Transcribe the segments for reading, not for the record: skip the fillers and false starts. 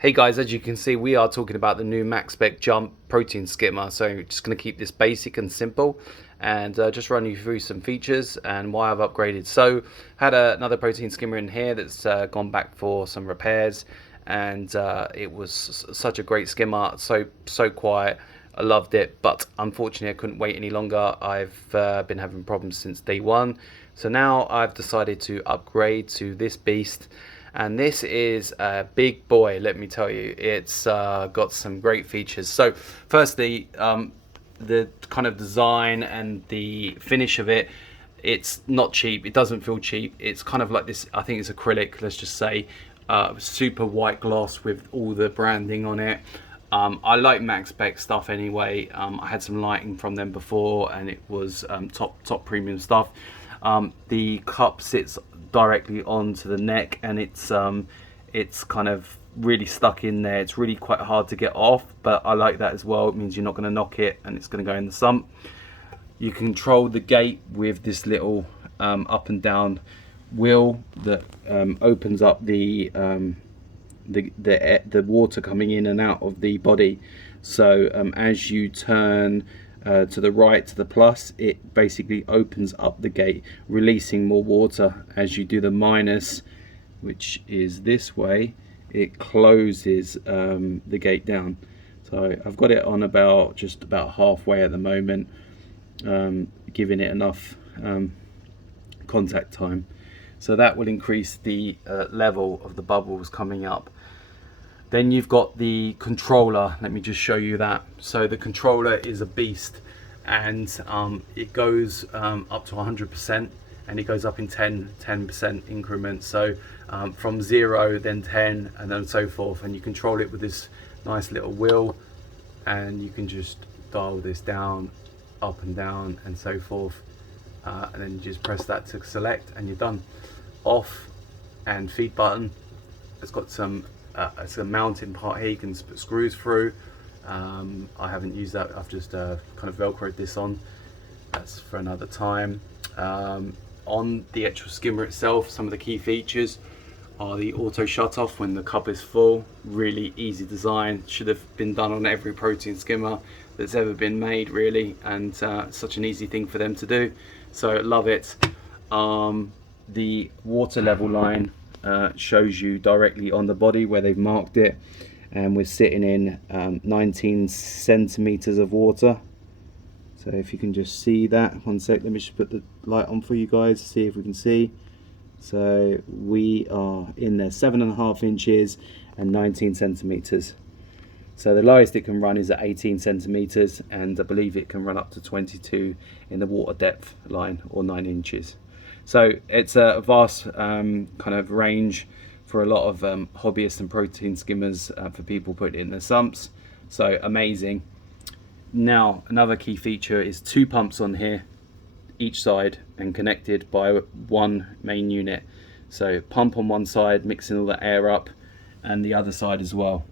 Hey guys, as you can see, we are talking about the new Maxspect Jump protein skimmer. So just going to keep this basic and simple and just run you through some features and why I've upgraded. So had another protein skimmer in here that's gone back for some repairs, and it was such a great skimmer, so quiet. I loved it, but unfortunately I couldn't wait any longer. I've been having problems since day one. So now I've decided to upgrade to this beast. And this is a big boy, let me tell you. It's got some great features. So firstly, the kind of design and the finish of it, it's not cheap. It doesn't feel cheap. It's kind of like this, I think it's acrylic, let's just say, super white gloss with all the branding on it. I like Maxspect stuff anyway. I had some lighting from them before, and it was top premium stuff. The cup sits directly onto the neck, and it's kind of really stuck in there. It's really quite hard to get off, but I like that as well. It means you're not going to knock it, and it's going to go in the sump. You control the gate with this little up and down wheel that opens up the water coming in and out of the body. So as you turn to the right, to the plus, it basically opens up the gate, releasing more water. As you do the minus, which is this way, it closes the gate down. So I've got it on just about halfway at the moment, giving it enough contact time. So that will increase the level of the bubbles coming up. Then you've got the controller. Let me just show you that. So the controller is a beast, and it goes up to 100%, and it goes up in 10% increments. So from 0, then 10, and then so forth. And you control it with this nice little wheel, and you can just dial this down, up and down, and so forth. And then you just press that to select, and you're done. Off and feed button. It's got some it's a mounting part here you can put screws through. I haven't used that. I've just kind of velcroed this on. That's for another time. On the actual skimmer itself, some of the key features are the auto shut off when the cup is full. Really easy design. Should have been done on every protein skimmer that's ever been made, really, and such an easy thing for them to do. So love it. The water level line shows you directly on the body where they've marked it, and we're sitting in 19 centimeters of water. So if you can just see that, one sec, let me just put the light on for you guys to see if we can see. So we are in there 7.5 inches and 19 centimeters. So the lowest it can run is at 18 centimeters, and I believe it can run up to 22 in the water depth line, or 9 inches. So it's a vast kind of range for a lot of hobbyists and protein skimmers, for people putting in their sumps. So amazing. Now another key feature is 2 pumps on here, each side, and connected by one main unit. So pump on one side, mixing all the air up, and the other side as well.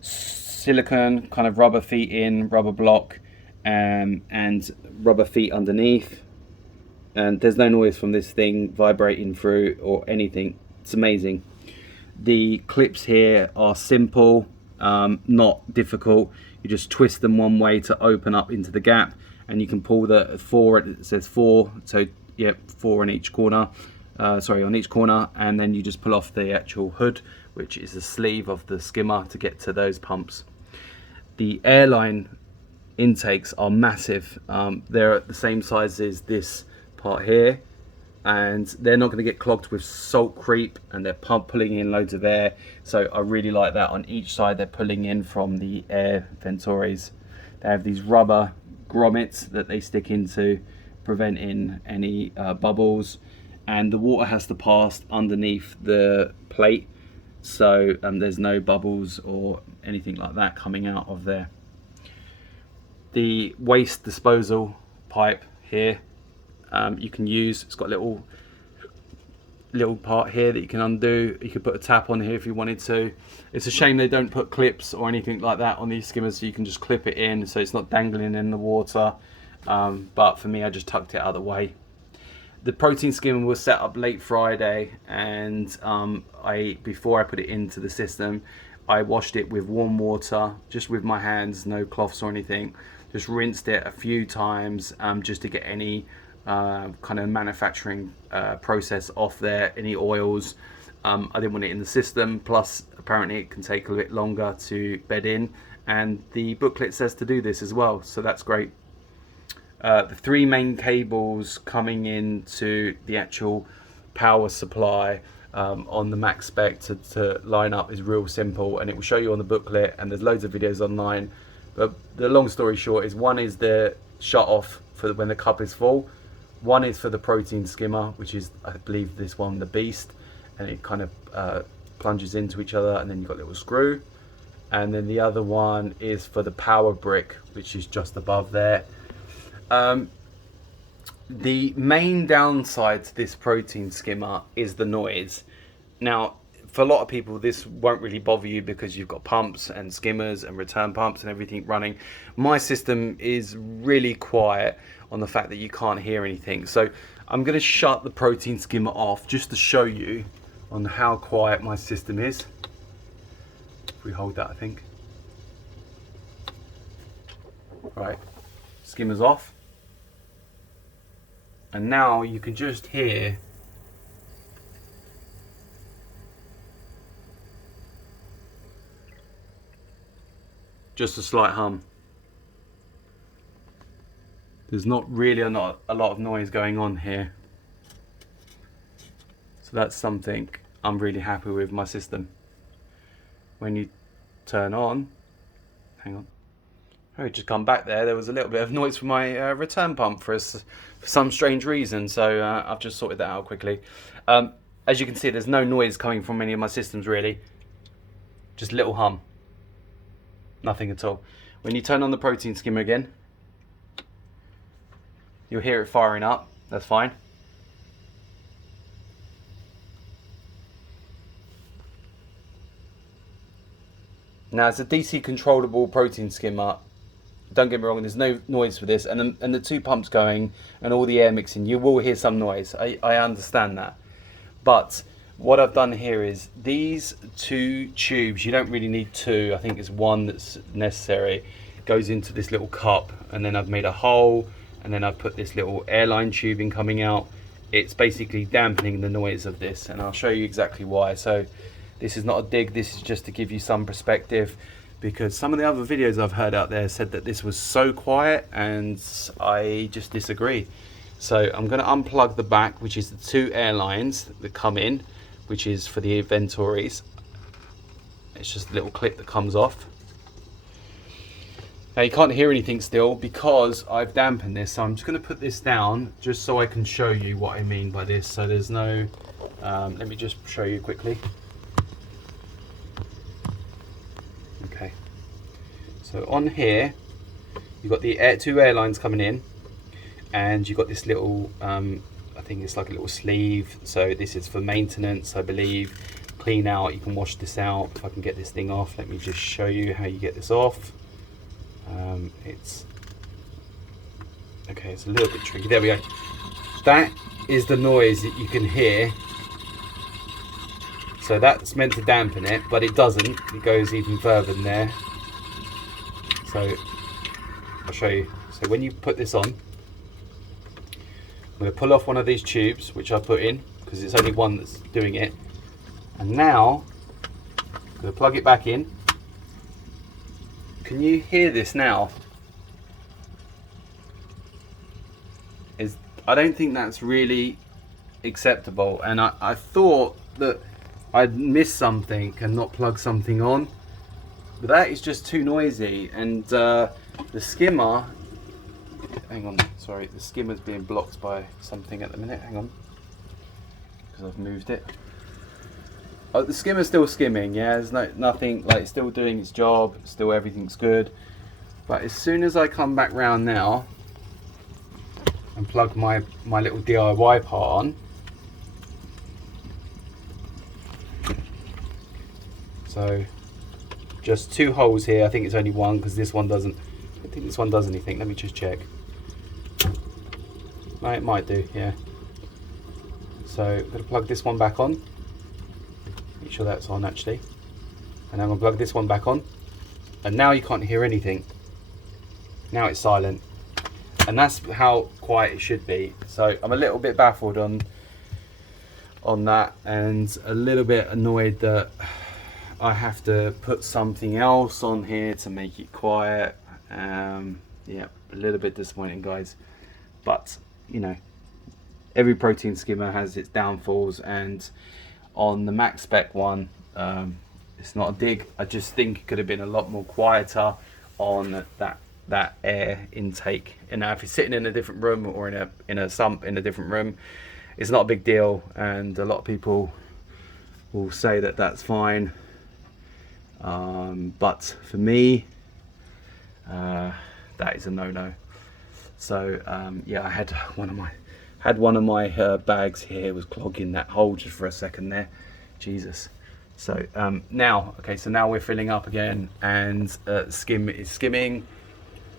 Silicone kind of rubber feet in, rubber block, and rubber feet underneath. And there's no noise from this thing vibrating through or anything. It's amazing. The clips here are simple, not difficult. You just twist them one way to open up into the gap, and you can pull the 4. It says 4, so yeah, 4 in each corner. On each corner, and then you just pull off the actual hood, which is the sleeve of the skimmer, to get to those pumps. The airline intakes are massive. They're the same size as this part here, and they're not going to get clogged with salt creep, and they're pulling in loads of air. So I really like that. On each side they're pulling in from the air ventores. They have these rubber grommets that they stick into, preventing any bubbles, and the water has to pass underneath the plate, so there's no bubbles or anything like that coming out of there. The waste disposal pipe here, you can use. It's got a little part here that you can undo. You could put a tap on here if you wanted to. It's a shame they don't put clips or anything like that on these skimmers, so you can just clip it in so it's not dangling in the water. But for me, I just tucked it out of the way. The protein skimmer was set up late Friday, and before I put it into the system, I washed it with warm water, just with my hands, no cloths or anything. Just rinsed it a few times, just to get any kind of manufacturing process off there, any oils. I didn't want it in the system, plus apparently it can take a bit longer to bed in, and the booklet says to do this as well, so that's great. The three main cables coming into the actual power supply on the Maxspect to line up is real simple, and it will show you on the booklet, and there's loads of videos online. But the long story short is, one is the shut off for when the cup is full, one is for the protein skimmer, which is, I believe, this one, the Beast, and it kind of plunges into each other, and then you've got a little screw, and then the other one is for the power brick, which is just above there. The main downside to this protein skimmer is the noise. Now, for a lot of people, this won't really bother you because you've got pumps and skimmers and return pumps and everything running. My system is really quiet on the fact that you can't hear anything. So I'm going to shut the protein skimmer off just to show you on how quiet my system is. If we hold that, I think. Right, skimmer's off. And now you can just hear just a slight hum. There's not really a lot of noise going on here. So that's something I'm really happy with my system. When you turn on, hang on. Oh, just come back there. There was a little bit of noise from my return pump for some strange reason. So I've just sorted that out quickly. As you can see, there's no noise coming from any of my systems really. Just a little hum. Nothing at all. When you turn on the protein skimmer again, you'll hear it firing up. That's fine. Now, it's a DC controllable protein skimmer. Don't get me wrong, there's no noise for this, and the two pumps going and all the air mixing, you will hear some noise. I understand that. But what I've done here is these two tubes, you don't really need two, I think it's one that's necessary, goes into this little cup, and then I've made a hole, and then I've put this little airline tubing coming out. It's basically dampening the noise of this, and I'll show you exactly why. So this is not a dig, this is just to give you some perspective, because some of the other videos I've heard out there said that this was so quiet, and I just disagree. So I'm going to unplug the back, which is the two airlines that come in, which is for the inventories. It's just a little clip that comes off. Now you can't hear anything still because I've dampened this, so I'm just going to put this down just so I can show you what I mean by this. So there's no, let me just show you quickly. Okay, so on here you've got the two airlines coming in, and you've got this little I think it's like a little sleeve, so this is for maintenance, I believe. Clean out, you can wash this out. If I can get this thing off, let me just show you how you get this off. It's okay, it's a little bit tricky. There we go. That is the noise that you can hear. So that's meant to dampen it, but it doesn't. It goes even further than there. So I'll show you. So when you put this on, I'm going to pull off one of these tubes, which I put in, because it's only one that's doing it. And now, I'm going to plug it back in. Can you hear this now? I don't think that's really acceptable. And I thought that I'd miss something and not plug something on. But that is just too noisy. And the skimmer, hang on, sorry, the skimmer's being blocked by something at the minute, hang on, because I've moved it. Oh, the skimmer's still skimming, yeah, there's nothing, like, it's still doing its job, still everything's good. But as soon as I come back round now and plug my little DIY part on, so just two holes here, I think it's only one because this one doesn't, I think this one does anything, let me just check. No, it might do, yeah. So I'm going to plug this one back on, make sure that's on actually, and I'm going to plug this one back on, and now you can't hear anything. Now it's silent, and that's how quiet it should be. So I'm a little bit baffled on that, and a little bit annoyed that I have to put something else on here to make it quiet. Yeah, a little bit disappointing, guys, but you know, every protein skimmer has its downfalls, and on the Maxspect one, it's not a dig, I just think it could have been a lot more quieter on that air intake. And now if you're sitting in a different room or in a sump in a different room, it's not a big deal, and a lot of people will say that that's fine, but for me, that is a no-no. So yeah, I had one of my bags here was clogging that hole just for a second there. Jesus. So now, okay, so now we're filling up again, and skim is skimming,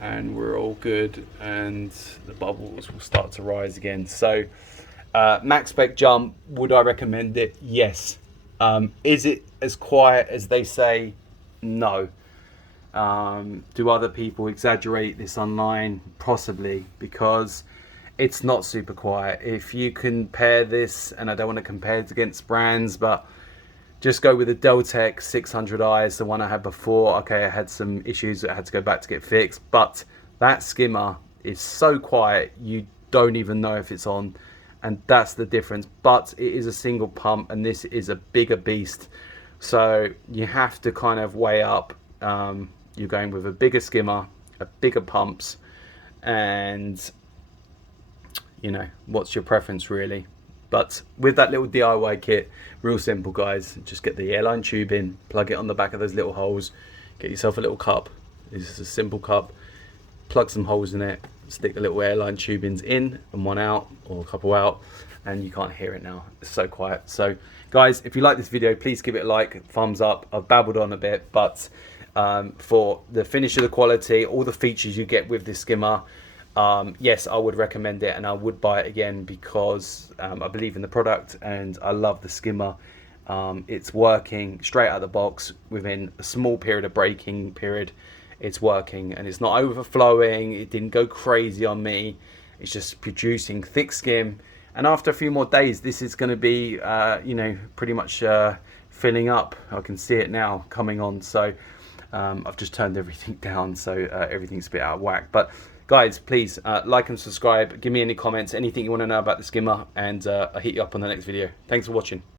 and we're all good, and the bubbles will start to rise again. So Maxspect jump, would I recommend it? Yes. Is it as quiet as they say? No. Do other people exaggerate this online? Possibly, because it's not super quiet. If you compare this, and I don't want to compare it against brands, but just go with the Deltec 600i, the one I had before. Okay, I had some issues that I had to go back to get fixed, but that skimmer is so quiet you don't even know if it's on, and that's the difference. But it is a single pump, and this is a bigger beast, so you have to kind of weigh up. You're going with a bigger skimmer, a bigger pumps, and you know, what's your preference really. But with that little DIY kit, real simple, guys. Just get the airline tube in, plug it on the back of those little holes, get yourself a little cup. This is a simple cup, plug some holes in it, stick the little airline tubings in and one out, or a couple out, and you can't hear it now. It's so quiet. So guys, if you like this video, please give it a like, thumbs up. I've babbled on a bit, but for the finish of the quality, all the features you get with this skimmer, yes, I would recommend it, and I would buy it again, because I believe in the product and I love the skimmer. It's working straight out of the box within a small period of breaking period. It's working, and it's not overflowing. It didn't go crazy on me. It's just producing thick skim, and after a few more days, this is going to be you know, pretty much filling up. I can see it now coming on. So I've just turned everything down, so everything's a bit out of whack. But guys, please like and subscribe, give me any comments, anything you want to know about the skimmer, and I'll hit you up on the next video. Thanks for watching.